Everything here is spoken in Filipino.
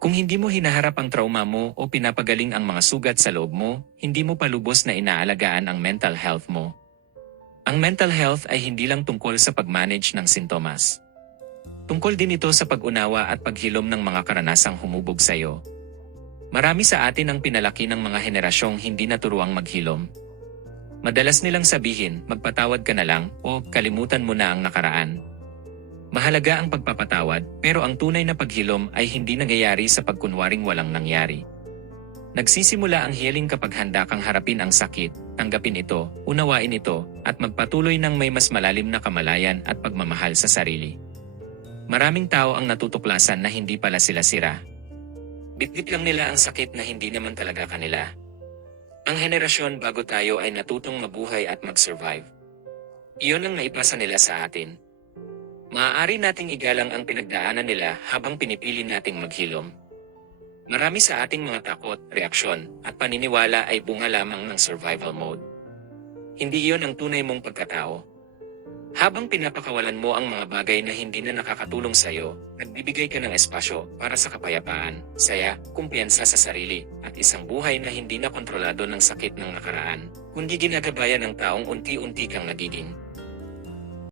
Kung hindi mo hinaharap ang trauma mo o pinapagaling ang mga sugat sa loob mo, hindi mo palubos na inaalagaan ang mental health mo. Ang mental health ay hindi lang tungkol sa pag-manage ng sintomas. Tungkol din ito sa pag-unawa at paghilom ng mga karanasang humubog sa iyo. Marami sa atin ang pinalaki ng mga henerasyong hindi naturuang maghilom. Madalas nilang sabihin, magpatawad ka na lang o kalimutan mo na ang nakaraan. Mahalaga ang pagpapatawad, pero ang tunay na paghilom ay hindi nangyayari sa pagkunwaring walang nangyari. Nagsisimula ang healing kapag handa kang harapin ang sakit, tanggapin ito, unawain ito, at magpatuloy ng may mas malalim na kamalayan at pagmamahal sa sarili. Maraming tao ang natutuklasan na hindi pala sila sira. Bitbit lang nila ang sakit na hindi naman talaga kanila. Ang henerasyon bago tayo ay natutong mabuhay at mag-survive. Iyon ang naipasa nila sa atin. Maaari nating igalang ang pinagdaanan nila habang pinipili nating maghilom. Marami sa ating mga takot, reaksyon, at paniniwala ay bunga lamang ng survival mode. Hindi iyon ang tunay mong pagkatao. Habang pinapakawalan mo ang mga bagay na hindi na nakakatulong sa iyo, nagbibigay ka ng espasyo para sa kapayapaan, saya, kumpiyansa sa sarili, at isang buhay na hindi na kontrolado ng sakit ng nakaraan, kundi ginagabayan ng taong unti-unti kang nagiging.